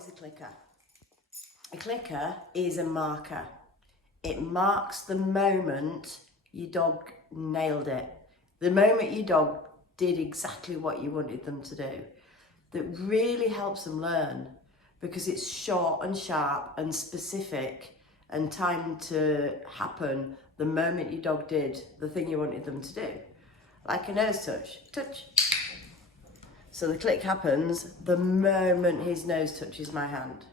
is a clicker? A clicker is a marker. It marks the moment your dog nailed it. The moment your dog did exactly what you wanted them to do. That really helps them learn because it's short and sharp and specific and timed to happen the moment your dog did the thing you wanted them to do. Like a nose touch, touch. So the click happens the moment his nose touches my hand.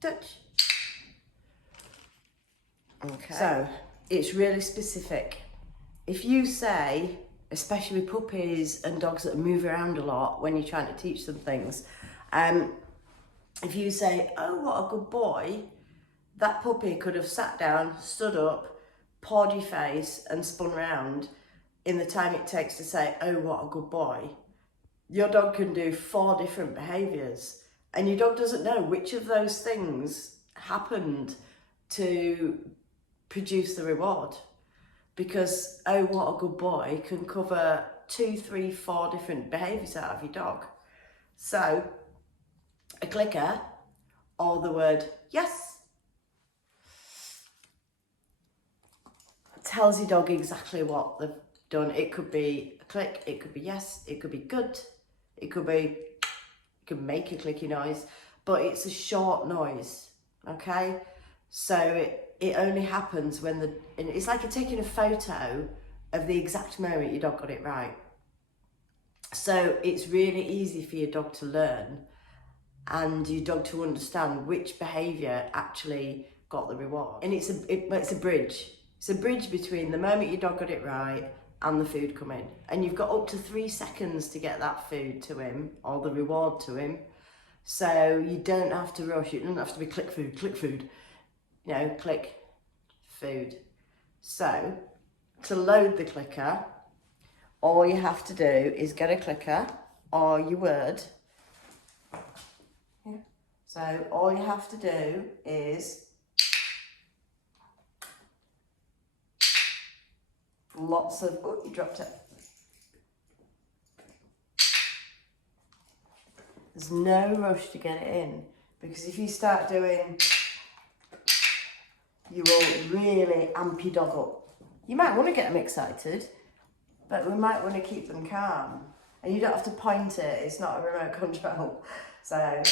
Touch. Okay. So it's really specific. If you say, especially with puppies and dogs that move around a lot when you're trying to teach them things, if you say, oh, what a good boy, that puppy could have sat down, stood up, pawed your face and spun round in the time it takes to say, oh, what a good boy. Your dog can do 4 different behaviours and your dog doesn't know which of those things happened to produce the reward. Because, oh, what a good boy can cover 2, 3, 4 different behaviours out of your dog. So, a clicker or the word yes tells your dog exactly what they've done. It could be a click, it could be yes, it could be good, it could be, you can make a clicky noise, but it's a short noise, okay? So it only happens when and it's like you're taking a photo of the exact moment your dog got it right. So it's really easy for your dog to learn and your dog to understand which behaviour actually got the reward. And it's a bridge. It's a bridge between the moment your dog got it right and the food coming. And you've got up to 3 seconds to get that food to him or the reward to him. So you don't have to rush. It doesn't have to be click food, click food. You know, click food. So to load the clicker, all you have to do is get a clicker or your word. Yeah. So all you have to do is lots of, oh, you dropped it. There's no rush to get it in because if you start doing, you will really amp your dog up. You might want to get them excited, but we might want to keep them calm. And you don't have to point it, it's not a remote control. So,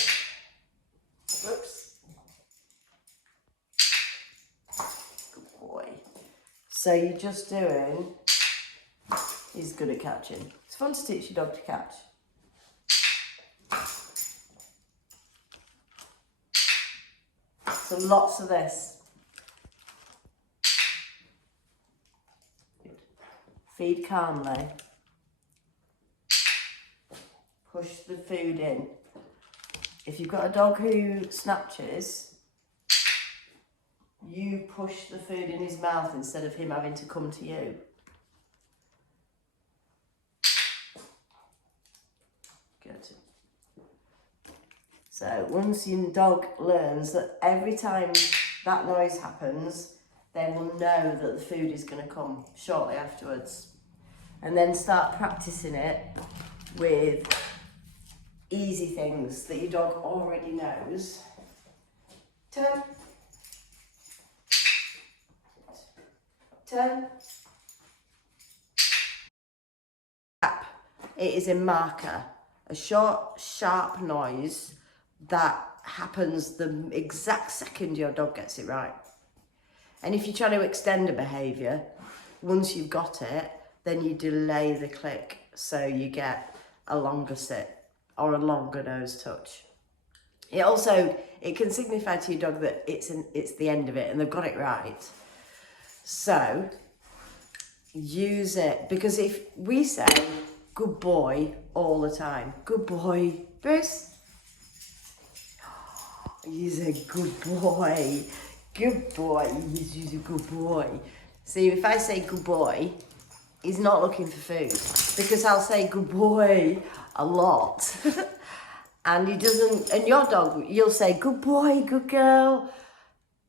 whoops. Good boy. So you're just doing, he's good at catching. It's fun to teach your dog to catch. So lots of this. Feed calmly. Push the food in. If you've got a dog who snatches, you push the food in his mouth instead of him having to come to you. Good. So once your dog learns that every time that noise happens, they will know that the food is going to come shortly afterwards. And then start practicing it with easy things that your dog already knows. Turn. Turn. Tap. It is a marker, a short, sharp noise that happens the exact second your dog gets it right. And if you're trying to extend a behaviour, once you've got it, then you delay the click so you get a longer sit or a longer nose touch. It can signify to your dog that it's the end of it and they've got it right. So use it, because if we say good boy all the time, good boy, Bruce, he's a good boy. Good boy, he's a good boy. See, if I say good boy, he's not looking for food because I'll say good boy a lot. And he doesn't, and your dog, you'll say good boy, good girl,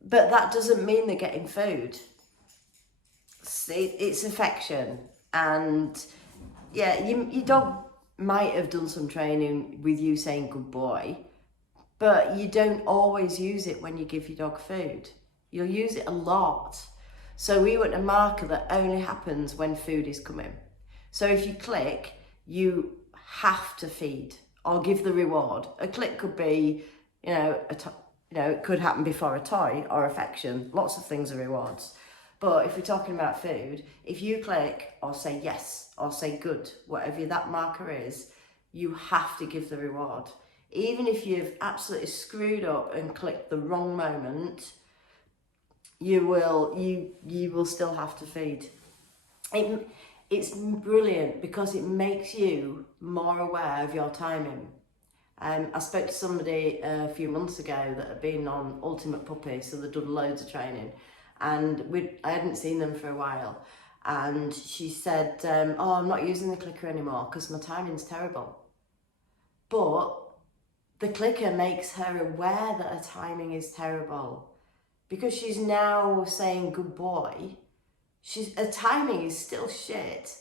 but that doesn't mean they're getting food. It's affection. And yeah, your dog might have done some training with you saying good boy, but you don't always use it when you give your dog food. You'll use it a lot. So we want a marker that only happens when food is coming. So if you click, you have to feed or give the reward. A click could be, it could happen before a toy or affection. Lots of things are rewards. But if we're talking about food, if you click or say yes or say good, whatever that marker is, you have to give the reward. Even if you've absolutely screwed up and clicked the wrong moment, you will still have to feed. It's brilliant because it makes you more aware of your timing. I spoke to somebody a few months ago that had been on Ultimate Puppy, so they'd done loads of training, and I hadn't seen them for a while, and she said, oh, I'm not using the clicker anymore because my timing's terrible. But the clicker makes her aware that her timing is terrible, because she's now saying good boy. Her timing is still shit.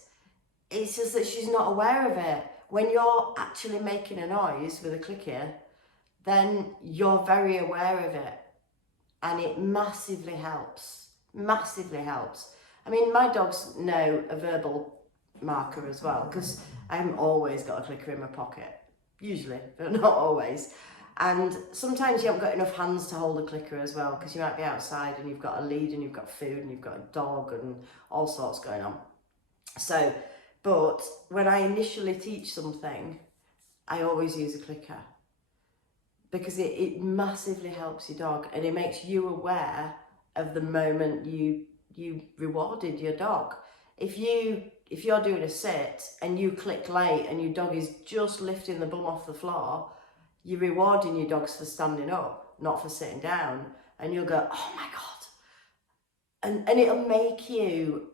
It's just that she's not aware of it. When you're actually making a noise with a clicker, then you're very aware of it. And it massively helps. Massively helps. I mean, my dogs know a verbal marker as well, because I haven't always got a clicker in my pocket. Usually, but not always. And sometimes you haven't got enough hands to hold a clicker as well, because you might be outside and you've got a lead and you've got food and you've got a dog and all sorts going on. So, but when I initially teach something, I always use a clicker, because it massively helps your dog, and it makes you aware of the moment you rewarded your dog. If you're doing a sit and you click late and your dog is just lifting the bum off the floor, you're rewarding your dogs for standing up, not for sitting down. And you'll go, oh my God. And it'll make you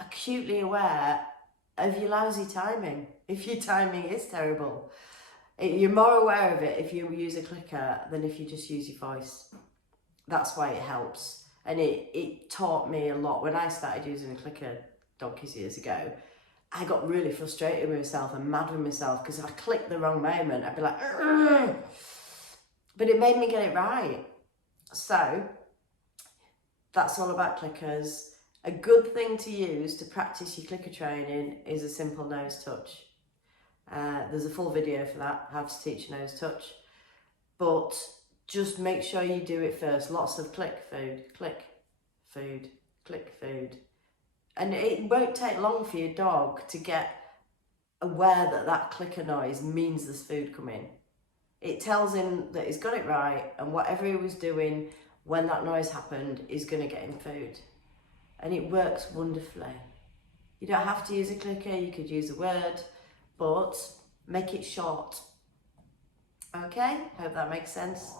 acutely aware of your lousy timing, if your timing is terrible. You're more aware of it if you use a clicker than if you just use your voice. That's why it helps. And it taught me a lot. When I started using a clicker donkeys years ago, I got really frustrated with myself and mad with myself, because if I clicked the wrong moment, I'd be like, ugh! But it made me get it right. So that's all about clickers. A good thing to use to practice your clicker training is a simple nose touch. There's a full video for that, how to teach a nose touch. But just make sure you do it first. Lots of click food, click food, click food. And it won't take long for your dog to get aware that that clicker noise means there's food coming. It tells him that he's got it right, and whatever he was doing when that noise happened is going to get him food. And it works wonderfully. You don't have to use a clicker, you could use a word, but make it short. Okay, hope that makes sense.